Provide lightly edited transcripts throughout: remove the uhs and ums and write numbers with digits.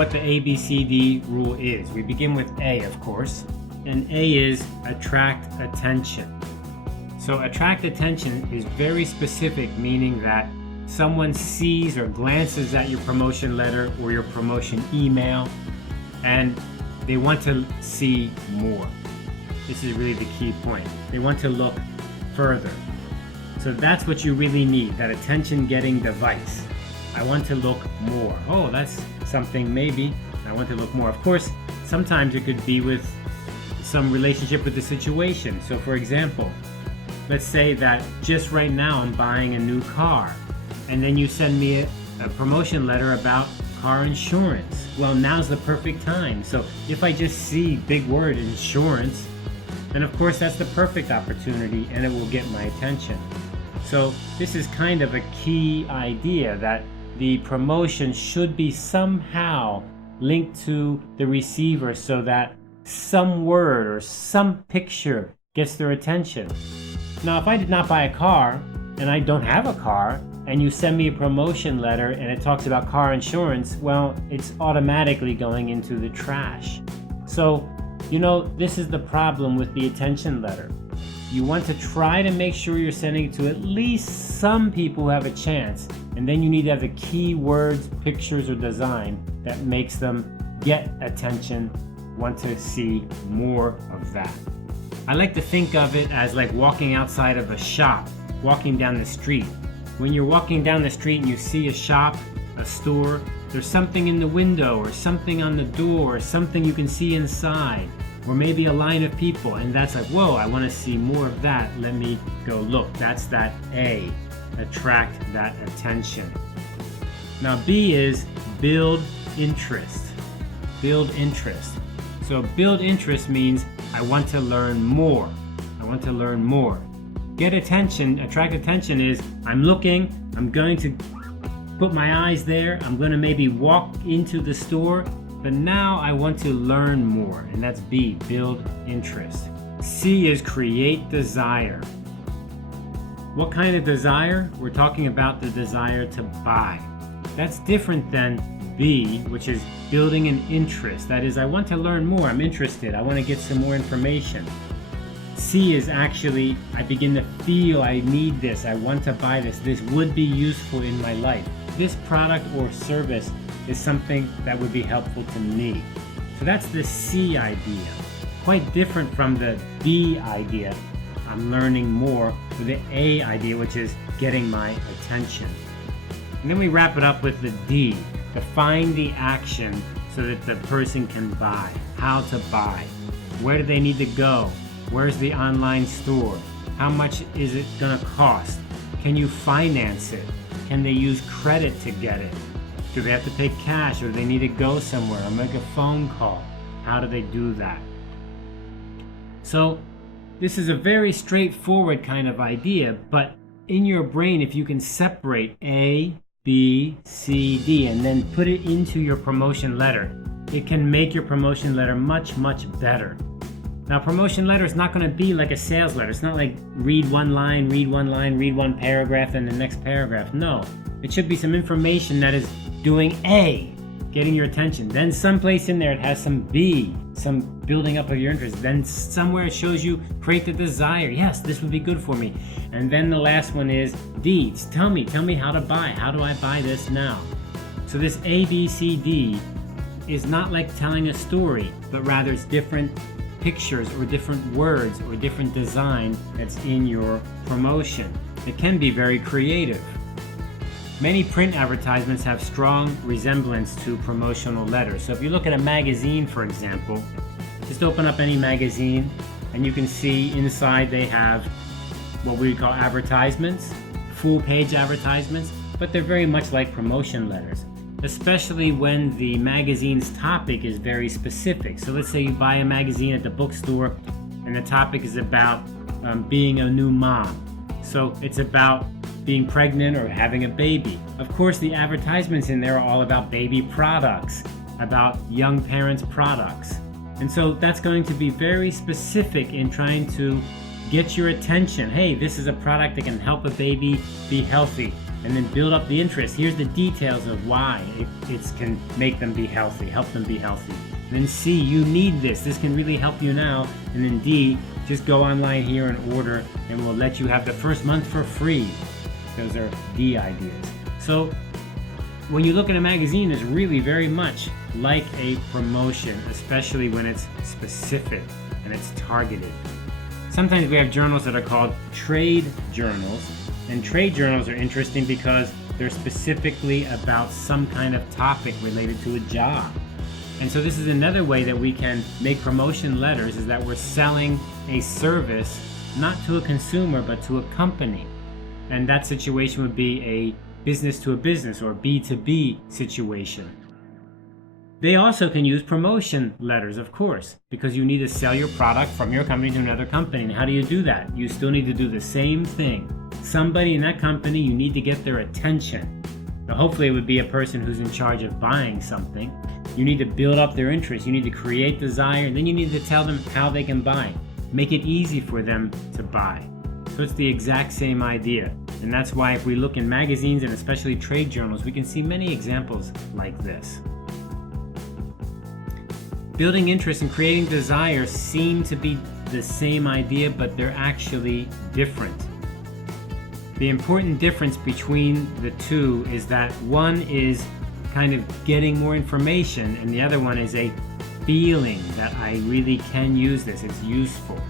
what the ABCD rule is. We begin with A, of course, and A is attract attention. So attract attention is very specific, meaning that someone sees or glances at your promotion letter or your promotion email, and they want to see more. This is really the key point. They want to look further. So that's what you really need, that attention-getting device. I want to look more. Oh, that's something maybe. I want to look more. Of course, sometimes it could be with some relationship with the situation. So for example, let's say that just right now I'm buying a new car, and then you send me a promotion letter about car insurance. Well, now's the perfect time. So if I just see big word insurance, then of course that's the perfect opportunity and it will get my attention. So this is kind of a key idea, that the promotion should be somehow linked to the receiver so that some word or some picture gets their attention. Now, if I did not buy a car and I don't have a car, and you send me a promotion letter and it talks about car insurance, well, it's automatically going into the trash. So, this is the problem with the attention letter. You want to try to make sure you're sending it to at least some people who have a chance, and then you need to have the key words, pictures, or design that makes them get attention, want to see more of that. I like to think of it as like walking outside of a shop, walking down the street. When you're walking down the street and you see a shop, a store, there's something in the window or something on the door or something you can see inside, or maybe a line of people, and that's like, whoa, I want to see more of that. Let me go look. That's that A, attract that attention. Now B is build interest. Build interest. So build interest means I want to learn more. I want to learn more. Get attention, attract attention is I'm looking, I'm going to put my eyes there, I'm going to maybe walk into the store, but now I want to learn more, and that's B, build interest. C is create desire. What kind of desire? We're talking about the desire to buy. That's different than B, which is building an interest. That is, I want to learn more, I'm interested, I want to get some more information. C is actually, I begin to feel I need this, I want to buy this, this would be useful in my life. This product or service is something that would be helpful to me. So that's the C idea. Quite different from the B idea, I'm learning more, or the A idea, which is getting my attention. And then we wrap it up with the D, define the action so that the person can buy. How to buy. Where do they need to go? Where's the online store? How much is it gonna cost? Can you finance it? Can they use credit to get it? Do they have to pay cash, or do they need to go somewhere or make a phone call? How do they do that? So this is a very straightforward kind of idea, but in your brain, if you can separate A, B, C, D, and then put it into your promotion letter, it can make your promotion letter much, much better. Now, promotion letter is not going to be like a sales letter. It's not like read one line, read one paragraph, and the next paragraph. No, it should be some information that is doing A, getting your attention. Then someplace in there it has some B, some building up of your interest. Then somewhere it shows you create the desire. Yes, this would be good for me. And then the last one is D. Tell me how to buy. How do I buy this now? So this A, B, C, D is not like telling a story, but rather it's different pictures or different words or different design that's in your promotion. It can be very creative. Many print advertisements have strong resemblance to promotional letters. So if you look at a magazine, for example, just open up any magazine and you can see inside they have what we call advertisements, full page advertisements, but they're very much like promotion letters, especially when the magazine's topic is very specific. So let's say you buy a magazine at the bookstore and the topic is about being a new mom. So it's about being pregnant or having a baby. Of course, the advertisements in there are all about baby products, about young parents' products. And so that's going to be very specific in trying to get your attention. Hey, this is a product that can help a baby be healthy. and then build up the interest. Here's the details of why it can make them be healthy, help them be healthy. And then C, you need this. This can really help you now. And then D, just go online here and order, and we'll let you have the first month for free. Those are D ideas. So when you look at a magazine, it's really very much like a promotion, especially when it's specific and it's targeted. Sometimes we have journals that are called trade journals, and trade journals are interesting because they're specifically about some kind of topic related to a job. And so this is another way that we can make promotion letters, is that we're selling a service not to a consumer but to a company. And that situation would be a business to a business or B2B situation. They also can use promotion letters, of course, because you need to sell your product from your company to another company. And how do you do that? You still need to do the same thing. Somebody in that company, you need to get their attention. Now, hopefully it would be a person who's in charge of buying something. You need to build up their interest. You need to create desire. And then you need to tell them how they can buy. Make it easy for them to buy. So it's the exact same idea. And that's why if we look in magazines and especially trade journals, we can see many examples like this. Building interest and creating desire seem to be the same idea, but they're actually different. The important difference between the two is that one is kind of getting more information, and the other one is a feeling that I really can use this, it's useful.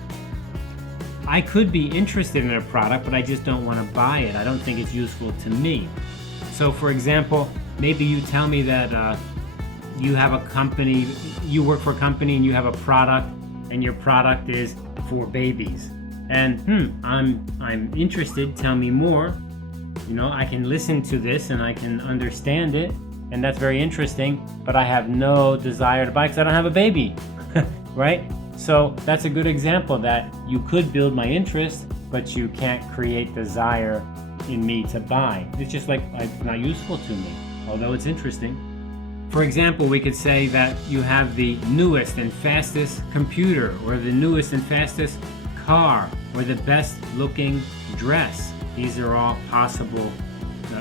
I could be interested in a product, but I just don't want to buy it. I don't think it's useful to me. So for example, maybe you tell me that you have a company, you work for a company and you have a product, and your product is for babies. And I'm interested, tell me more. You know, I can listen to this and I can understand it, and that's very interesting, but I have no desire to buy because I don't have a baby, right? So that's a good example that you could build my interest, but you can't create desire in me to buy. It's just like it's not useful to me, although it's interesting. For example, we could say that you have the newest and fastest computer, or the newest and fastest car, or the best looking dress. These are all possible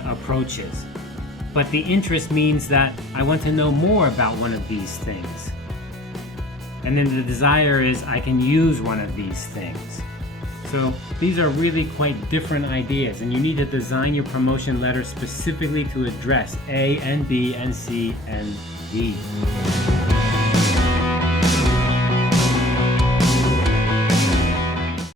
approaches. But the interest means that I want to know more about one of these things. And then the desire is I can use one of these things. So these are really quite different ideas, and you need to design your promotion letter specifically to address A and B and C and D.